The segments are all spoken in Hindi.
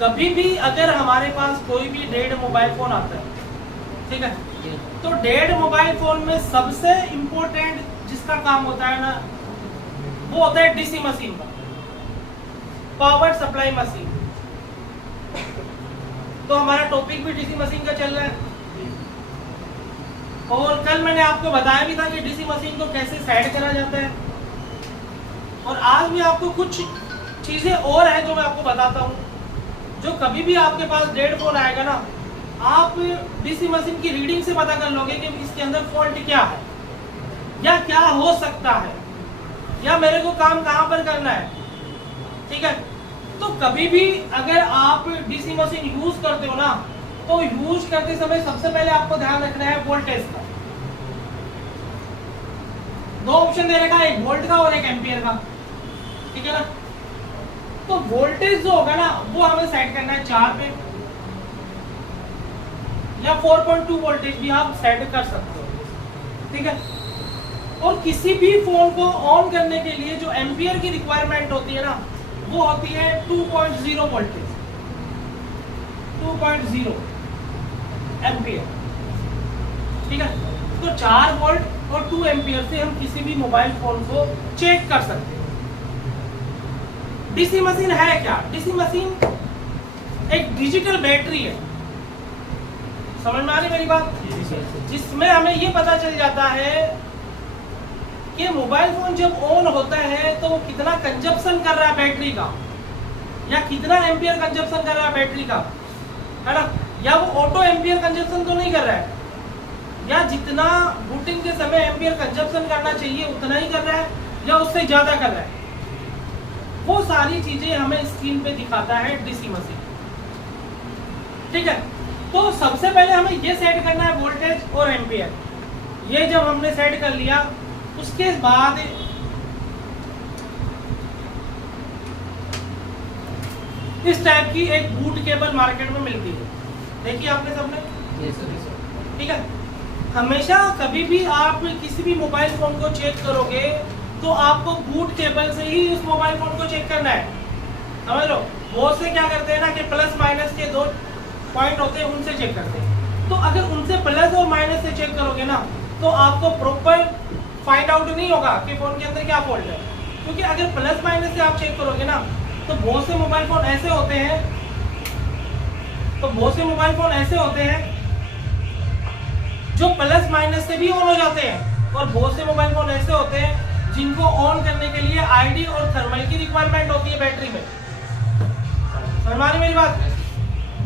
कभी भी अगर हमारे पास कोई भी डेड मोबाइल फोन आता है, ठीक है, तो डेड मोबाइल फोन में सबसे इम्पोर्टेंट जिसका काम होता है ना, वो होता है डीसी मशीन का, पावर सप्लाई मशीन। तो हमारा टॉपिक भी डीसी मशीन का चल रहा है, और कल मैंने आपको बताया भी था कि डीसी मशीन को कैसे सेट करा जाता है, और आज भी आपको कुछ चीजें और है जो मैं आपको बताता हूँ। जो कभी भी आपके पास डेड फोन आएगा ना, आप डीसी मशीन की रीडिंग से पता कर लोगे कि इसके अंदर फॉल्ट क्या है, या क्या हो सकता है, या मेरे को काम कहाँ पर करना है, ठीक है। तो कभी भी अगर आप डीसी मशीन यूज करते हो ना, तो यूज करते समय सबसे पहले आपको ध्यान रखना है वोल्टेज का। दो ऑप्शन दे रखा है, एक वोल्ट का और एक एम्पियर का, ठीक है ना। तो वोल्टेज जो होगा ना, वो हमें सेट करना है 4 पे, या 4.2 वोल्टेज भी आप सेट कर सकते हो, ठीक है। और किसी भी फोन को ऑन करने के लिए जो एम्पियर की रिक्वायरमेंट होती है ना, वो होती है 2.0 वोल्टेज, 2.0 एम्पियर, ठीक है। तो 4 वोल्ट और 2 एम्पियर से हम किसी भी मोबाइल फोन को चेक कर सकते हैं। डीसी मशीन है क्या? डीसी मशीन एक डिजिटल बैटरी है, समझ में आ रही मेरी बात? जिसमें हमें ये पता चल जाता है कि मोबाइल फोन जब ऑन होता है तो वो कितना कंजप्शन कर रहा है बैटरी का, या कितना एम्पियर कंजप्शन कर रहा है बैटरी का, है ना। या वो ऑटो एम्पियर कंजप्शन तो नहीं कर रहा है, या जितना बूटिंग के समय एम्पियर कंजप्शन करना चाहिए उतना ही कर रहा है, या उससे ज्यादा कर रहा है। वो सारी चीजें हमें स्क्रीन पे दिखाता है डीसी मशीन, ठीक है। तो सबसे पहले हमें ये सेट करना है वोल्टेज और एम्पियर। ये जब हमने सेट कर लिया, उसके बाद इस टाइप की एक बूट केबल मार्केट में मिलती है, देखिए आपने सबने, ठीक है। हमेशा कभी भी आप किसी भी मोबाइल फोन को चेक करोगे तो आपको बूट केबल से ही उस मोबाइल फोन को चेक करना है, समझ लो। वो से क्या करते हैं ना कि प्लस माइनस के 2 पॉइंट होते हैं, उनसे चेक करते हैं। तो अगर उनसे प्लस और माइनस से चेक करोगे ना, तो आपको प्रॉपर फाइंड आउट नहीं होगा कि फोन के अंदर क्या फॉल्ट है। क्योंकि अगर प्लस माइनस से आप चेक करोगे ना, तो बहुत से मोबाइल फोन ऐसे होते हैं, जो प्लस माइनस से भी ऑन हो जाते हैं, और बहुत से मोबाइल फोन ऐसे होते हैं जिनको ऑन करने के लिए आईडी और थर्मल की रिक्वायरमेंट होती है बैटरी में। समझ में आ रही मेरी बात?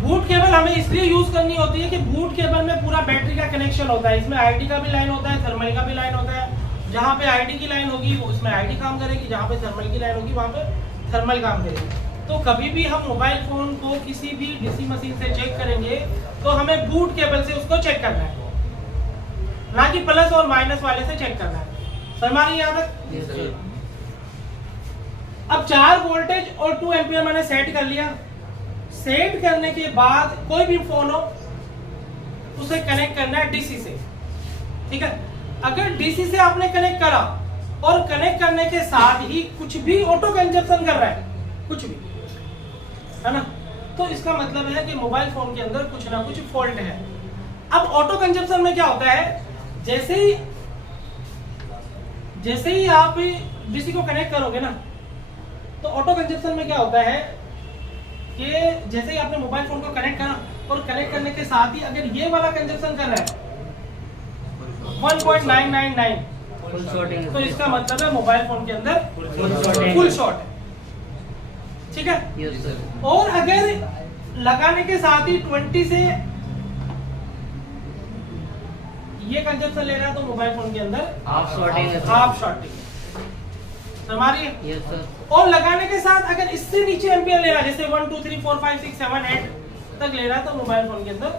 बूट केबल हमें इसलिए यूज करनी होती है कि बूट केबल में पूरा बैटरी का कनेक्शन होता है, इसमें आईडी का भी लाइन होता है, थर्मल का भी लाइन होता है। जहाँ पे आईडी की लाइन होगी उसमें आईडी काम करेगी, जहाँ पे थर्मल की लाइन होगी वहाँ पे थर्मल काम करेगी। तो कभी भी हम मोबाइल फोन को किसी भी डीसी मशीन से चेक करेंगे तो हमें बूट केबल से उसको चेक करना है, ना कि प्लस और माइनस वाले से चेक करना है। समझ यहाँ तक? अब 4 वोल्टेज और 2 एम्पियर मैंने सेट कर लिया। सेट करने के बाद कोई भी फोन हो उसे कनेक्ट करना है डीसी से, ठीक है। अगर डीसी से आपने कनेक्ट करा और कनेक्ट करने के साथ ही कुछ भी ऑटो कंजप्शन कर रहा है, कुछ भी, है ना, तो इसका मतलब है कि मोबाइल फोन के अंदर कुछ ना कुछ फॉल्ट है। अब ऑटो कंजप्शन में क्या होता है, जैसे ही आप डीसी को कनेक्ट करोगे ना, तो ऑटो कंजप्शन में क्या होता है कि जैसे ही आपने मोबाइल फोन को कनेक्ट करा और कनेक्ट करने के साथ ही अगर ये वाला कंजप्शन कर रहा है 1.999, तो इसका मतलब है मोबाइल फोन के अंदर फुल शॉट है, ठीक है। और अगर लगाने के साथ ही 20 से ये कंजप्शन ले रहा है तो मोबाइल फोन के अंदर हाफ शॉटिंग हमारी। और लगाने के साथ अगर इससे नीचे एम्पियर ले रहा है, जैसे 1 2 3 4 5 6 7 8 तक ले रहा है, तो मोबाइल फोन के अंदर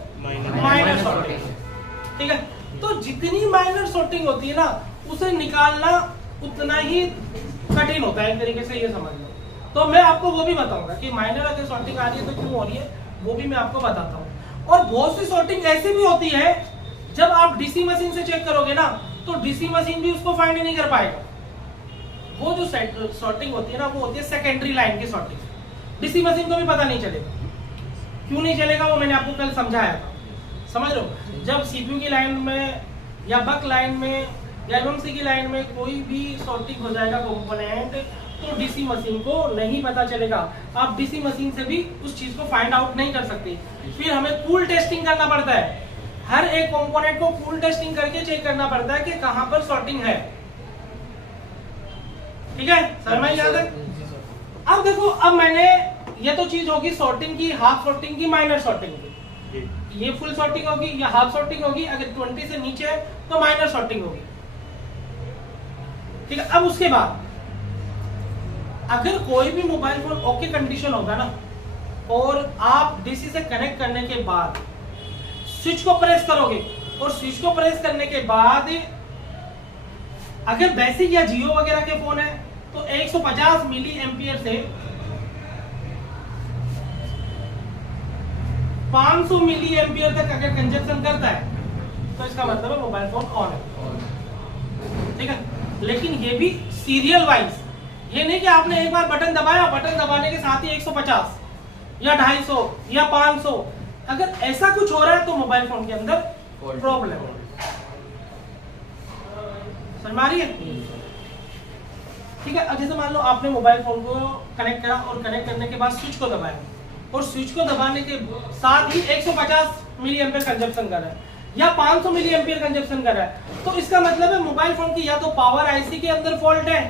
माइनर शॉटिंग, ठीक है। तो जितनी माइनर शॉटिंग होती है ना, उसे निकालना उतना ही कठिन होता है, एक तरीके से ये समझ लो। तो मैं आपको वो भी बताऊंगा कि माइनर अगर शॉटिंग आ रही है तो क्यों हो रही है, वो भी मैं आपको बताता हूँ। और बहुत सी शॉटिंग ऐसी भी होती है, जब आप डीसी मशीन से चेक करोगे ना, तो डीसी मशीन भी उसको फाइंड नहीं कर पाएगा। वो जो शॉर्टिंग होती है ना, वो होती है सेकेंडरी लाइन की शॉर्टिंग, डीसी मशीन को भी पता नहीं चलेगा। क्यों नहीं चलेगा वो मैंने आपको कल समझाया था, समझ लो। जब सीपीयू की लाइन में या बक लाइन में या एमएमसी की लाइन में कोई भी सॉर्टिंग हो जाएगा कंपोनेंट, तो डीसी मशीन को नहीं पता चलेगा। आप डीसी मशीन से भी उस चीज को फाइंड आउट नहीं कर सकते। फिर हमें कूल टेस्टिंग करना पड़ता है, हर एक कंपोनेंट को कूल टेस्टिंग करके चेक करना पड़ता है कि कहां पर सॉर्टिंग है। ठीक है, समझ में याद है? अब देखो, अब मैंने ये तो चीज होगी सॉर्टिंग की, हाफ सॉर्टिंग की, माइनर सॉर्टिंग की। ये फुल सॉर्टिंग होगी या हाफ सॉर्टिंग होगी, अगर 20 से नीचे है तो माइनर सॉर्टिंग होगी। ठीक है, अब उसके बाद अगर कोई भी मोबाइल फोन ओके कंडीशन होगा ना, और आप डीसी से कनेक्ट करने के बाद स्विच को प्रेस करोगे, और स्विच को प्रेस करने के बाद अगर बेसिक या जियो वगैरह के फोन है तो 150 मिली एम्पियर से 500 मिली एम्पियर तक अगर कंजप्शन करता है तो इसका मतलब है मोबाइल फोन ऑन है। ठीक है, लेकिन ये भी सीरियल वाइज, ये नहीं कि आपने एक बार बटन दबाया, बटन दबाने के साथ ही 150 या 250 या 500, अगर ऐसा कुछ हो रहा है तो मोबाइल फोन के अंदर प्रॉब्लम है। समझ में आ रही है? ठीक है, अब जैसे मान लो आपने मोबाइल फोन को कनेक्ट करा और कनेक्ट करने के बाद स्विच को दबाया, और स्विच को दबाने के साथ ही 150 मिली एम्पियर कंजप्शन कर रहा है या 500 मिली एम्पियर कंजप्शन कर रहा है, तो इसका मतलब है मोबाइल फोन की या तो पावर आईसी के अंदर फॉल्ट है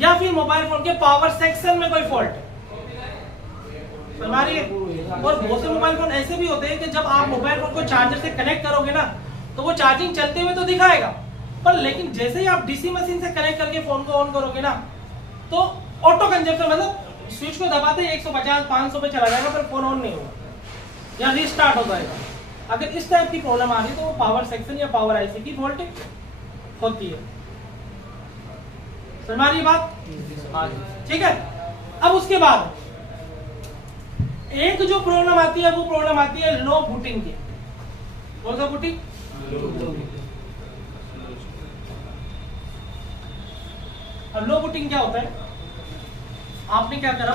या फिर मोबाइल फोन के पावर सेक्शन में कोई फॉल्ट है। हमारी और बहुत से मोबाइल फोन ऐसे भी होते हैं कि जब आप मोबाइल फोन को चार्जर से कनेक्ट करोगे ना, तो वो चार्जिंग चलते हुए तो दिखाएगा, पर लेकिन जैसे ही आप डीसी मशीन से कनेक्ट करके फोन को ऑन करोगे ना, तो ऑटो कंजप्शन, मतलब स्विच को दबाते ही 150-500 पे चला जाएगा, पर फोन ऑन नहीं होगा या रीस्टार्ट हो जाएगा। अगर इस टाइप की प्रॉब्लम आ रही है तो वो पावर सेक्शन या पावर आईसी की फॉल्ट होती है। समझ में आ रही बात? ठीक है, अब उसके बाद एक जो प्रॉब्लम आती है वो प्रॉब्लम आती है लो बूटिंग की। कौन सा बूटिंग? अब लो बूटिंग क्या होता है? आपने क्या करा,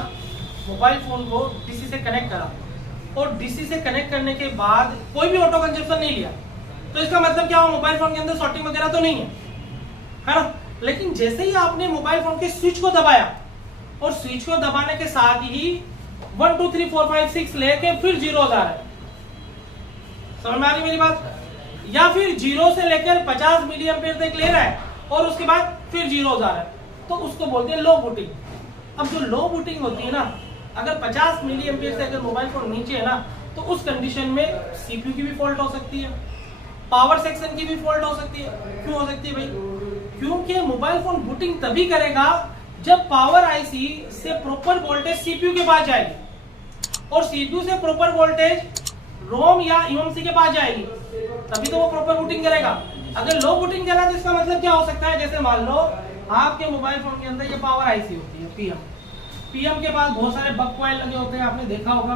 मोबाइल फोन को डीसी से कनेक्ट करा, और डीसी से कनेक्ट करने के बाद कोई भी ऑटो कंजप्शन नहीं लिया, तो इसका मतलब क्या हुआ, मोबाइल फोन के अंदर सॉर्टिंग वगैरह तो नहीं है ना। लेकिन जैसे ही आपने मोबाइल फोन के स्विच को दबाया, और स्विच को दबाने के साथ ही 1 2 3 4 5 6 लेके फिर 0 हो जा रहा है। समझ में आ रही मेरी बात? या फिर 0 से लेकर 50 मिली एम्पियर तक ले रहा है और उसके बाद फिर 0 हो जा रहा है, तो उसको बोलते हैं लो बूटिंग। अब जो लो बूटिंग होती है ना, अगर 50 मिली एम्पियर से अगर मोबाइल फोन नीचे है ना, तो उस कंडीशन में सीपीयू की भी फॉल्ट हो सकती है, पावर सेक्शन की भी फॉल्ट हो सकती है। क्यों हो सकती है भाई? क्योंकि मोबाइल फोन बूटिंग तभी करेगा जब पावर आईसी से प्रॉपर वोल्टेज सीपीयू के पास जाएगी, और सीपीयू से प्रॉपर वोल्टेज रोम या ईएमसी के पास जाएगी, तभी तो वो प्रॉपर बूटिंग करेगा। अगर लो बूटिंग करा तो इसका मतलब क्या हो सकता है, जैसे मान लो आपके मोबाइल फोन के अंदर ये पावर आईसी होती है पीएम के पास बहुत सारे बक कॉइल लगे होते हैं, आपने देखा होगा,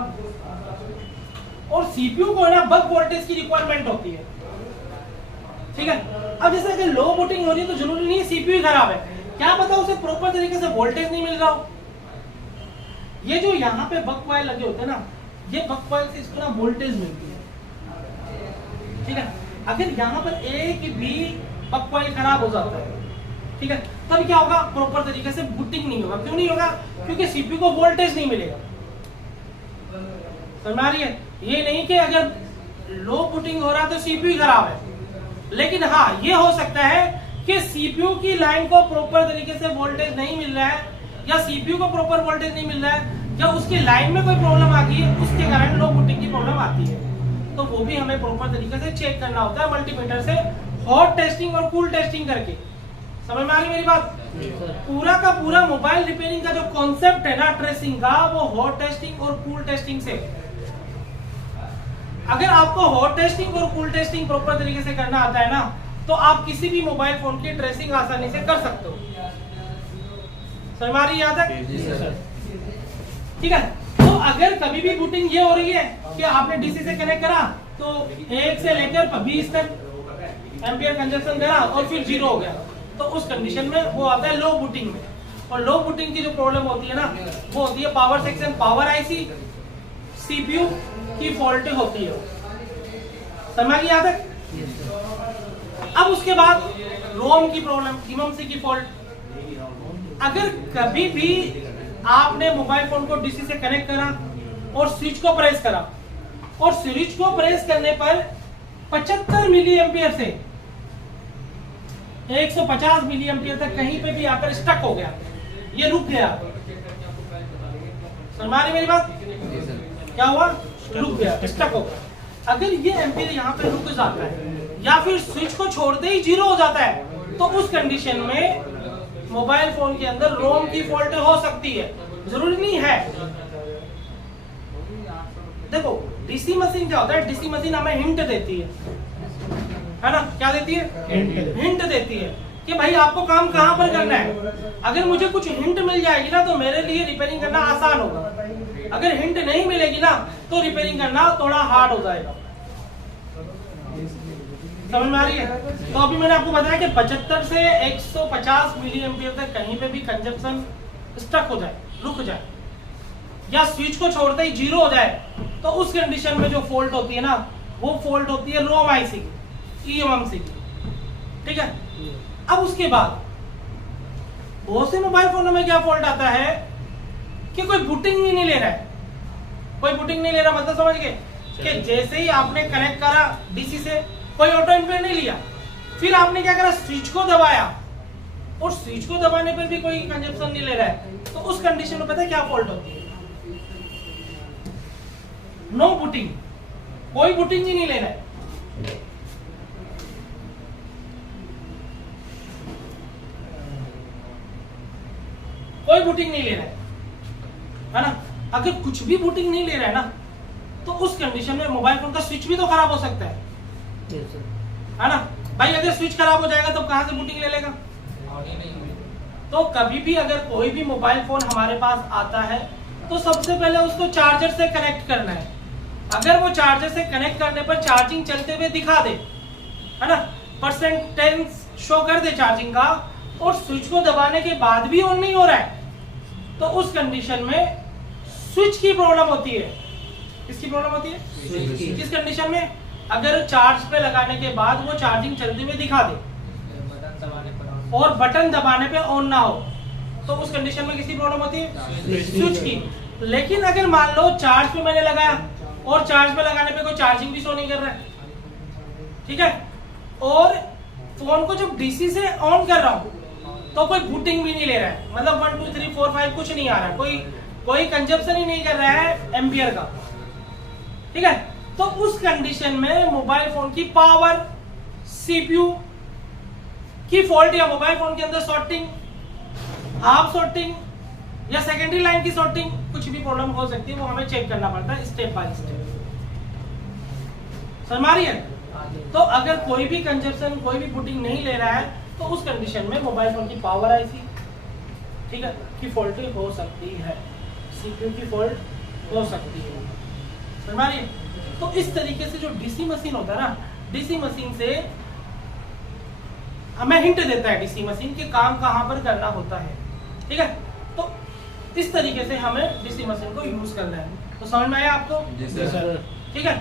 और सीपीयू को ना बक वोल्टेज की रिक्वायरमेंट होती है। ठीक है, अब जैसे अगर लो बूटिंग हो रही है तो जरूरी नहीं है सीपीयू खराब है, क्या पता उसे प्रॉपर तरीके से वोल्टेज नहीं मिल रहा हो। ये जो यहाँ पे बक कॉइल लगे होते हैं ना, ये बक कॉइल से इसको ना वोल्टेज मिलती है। ठीक है, अगर यहाँ पर एक भी बक कॉइल खराब हो जाता है, ठीक है, तब क्या होगा, प्रॉपर तरीके से बूटिंग नहीं होगा। क्यों नहीं होगा? क्योंकि सीपीयू को वोल्टेज नहीं मिलेगा। समझ आ रही है? ये नहीं कि अगर लो बूटिंग हो रहा है तो सीपीयू खराब है, लेकिन हाँ ये हो सकता है कि सीपीयू की लाइन को प्रॉपर तरीके से वोल्टेज नहीं मिल रहा है, या सीपीयू को प्रॉपर वोल्टेज नहीं मिल रहा है, या उसकी लाइन में कोई प्रॉब्लम आ गई है, उसके कारण लो बूटिंग की प्रॉब्लम आती है। तो वो भी हमें प्रॉपर तरीके से चेक करना होता है मल्टीमीटर से, हॉट टेस्टिंग और कूल टेस्टिंग करके। समझ में आ रही मेरी बात? पूरा का पूरा मोबाइल रिपेयरिंग का जो कॉन्सेप्ट है ना ट्रेसिंग का, वो हॉट टेस्टिंग और कूल टेस्टिंग से। अगर आपको हॉट टेस्टिंग और कूल टेस्टिंग प्रॉपर तरीके से करना आता है ना, तो आप किसी भी मोबाइल फोन की ट्रेसिंग आसानी से कर सकते हो। समझ में आ रही याद है? ठीक है, तो अगर कभी भी बूटिंग ये हो रही है कि आपने डीसी से कनेक्ट करा, तो 1 से लेकर 20 तक एम्पियर कंजप्शन करा और फिर 0 हो गया, तो उस कंडीशन में वो आता है लो बूटिंग में। और लो बूटिंग की जो प्रॉब्लम होती है ना, वो होती है power section, power IC CPU की फॉल्ट होती है। समझ में याद है? अब उसके बाद रोम की प्रॉब्लम, इममसी की फॉल्ट। अगर कभी भी आपने मोबाइल फोन को डीसी से कनेक्ट करा और स्विच को प्रेस करा और स्विच को प्रेस करने पर 75 मिली एम्पियर से 150 मिली एम्पियर तक कहीं पे भी आकर स्टक हो गया, ये रुक गया। समझ आ रही मेरी बात? क्या हुआ? रुक गया, स्टक हो गया। अगर ये एम्पियर यहाँ पे रुक जाता है या फिर स्विच को छोड़ते ही जीरो हो जाता है, तो उस कंडीशन में मोबाइल फोन के अंदर रोम की फॉल्ट हो सकती है। जरूरी नहीं है। देखो डीसी मशीन क्या होता है, डीसी मशीन हमें हिंट देती है ना? क्या देती है? हिंट देती है कि भाई आपको काम कहां पर करना है। अगर मुझे कुछ हिंट मिल जाएगी ना तो मेरे लिए रिपेयरिंग करना आसान होगा। अगर हिंट नहीं मिलेगी ना तो रिपेयरिंग करना थोड़ा हार्ड हो जाएगा। समझ में आ रही है? तो अभी मैंने आपको बताया कि 75 से 150 मिली एम्पियर तक कहीं पे भी कंजप्शन स्टक हो जाए, रुक जाए, या स्विच को छोड़ते ही जीरो हो जाए, तो उस कंडीशन में जो फॉल्ट होती है ना, वो फॉल्ट होती है रोम आईसी की, ईएमएमसी की। ठीक है? अब उसके बाद बहुत से मोबाइल फोनों में क्या फॉल्ट आता है कि कोई बूटिंग ही नहीं ले रहा है। कोई बूटिंग नहीं ले रहा मतलब समझ गए कि जैसे ही आपने कनेक्ट करा डीसी से, कोई ऑटो इनपुट नहीं लिया, फिर आपने क्या करा, स्विच को दबाया और स्विच को दबाने पर भी कोई कंजप्शन नहीं ले रहा है, तो उस कंडीशन में पता है क्या फॉल्ट होती है? नो बूटिंग, कोई बूटिंग ही नहीं ले रहा है। कोई बूटिंग नहीं ले रहा है ना? अगर कुछ भी बूटिंग नहीं ले रहा है ना, तो उस कंडीशन में मोबाइल फोन का स्विच भी तो खराब हो सकता है ना भाई? अगर स्विच खराब हो जाएगा तो कहां से बूटिंग ले लेगा? तो कभी भी अगर कोई भी मोबाइल फोन हमारे पास आता है तो सबसे पहले उसको चार्जर से कनेक्ट करना है। अगर वो चार्जर से कनेक्ट करने पर चार्जिंग चलते हुए दिखा दे, है ना, परसेंटेज शो कर दे चार्जिंग का, और स्विच को दबाने के बाद भी ऑन नहीं हो रहा है, तो उस कंडीशन में स्विच की प्रॉब्लम होती है। किसकी प्रॉब्लम होती है? स्विच की। किस कंडीशन में? अगर चार्ज पे लगाने के बाद वो चार्जिंग चलते हुए दिखा दे और बटन दबाने पे ऑन ना हो, तो उस कंडीशन में किसकी प्रॉब्लम होती है? स्विच की। लेकिन अगर मान लो चार्ज पे मैंने लगाया और चार्ज पे लगाने पे कोई चार्जिंग भी शो नहीं कर रहा है, ठीक है, और फोन को जब डीसी से ऑन कर रहा हूं तो कोई बूटिंग भी नहीं ले रहा है, मतलब 1 2 3 4 5 कुछ नहीं आ रहा है, कोई कंजप्शन ही नहीं कर रहा है एम्पियर का। ठीक है? तो उस कंडीशन में मोबाइल फोन की पावर, सीपीयू की फॉल्ट या मोबाइल फोन के अंदर शॉर्टिंग, हाफ शॉर्टिंग या सेकेंडरी लाइन की शॉर्टिंग, कुछ भी प्रॉब्लम हो सकती है। वो हमें चेक करना पड़ता है स्टेप बाय स्टेप। समझ आ रही है? तो अगर कोई भी कंजप्शन, कोई भी बूटिंग नहीं ले रहा है, तो उस कंडीशन में मोबाइल फोन की पावर आईसी, ठीक है, की फॉल्ट हो सकती है, सीपीयू की फॉल्ट हो सकती है। समझ आ रही है? तो इस तरीके से जो डीसी मशीन होता है ना, डीसी मशीन से हमें हिंट देता है डीसी मशीन के काम कहां पर करना होता है। ठीक है? तो इस तरीके से हमें डीसी मशीन को यूज करना है। तो समझ में आया आपको? जी सर। ठीक है।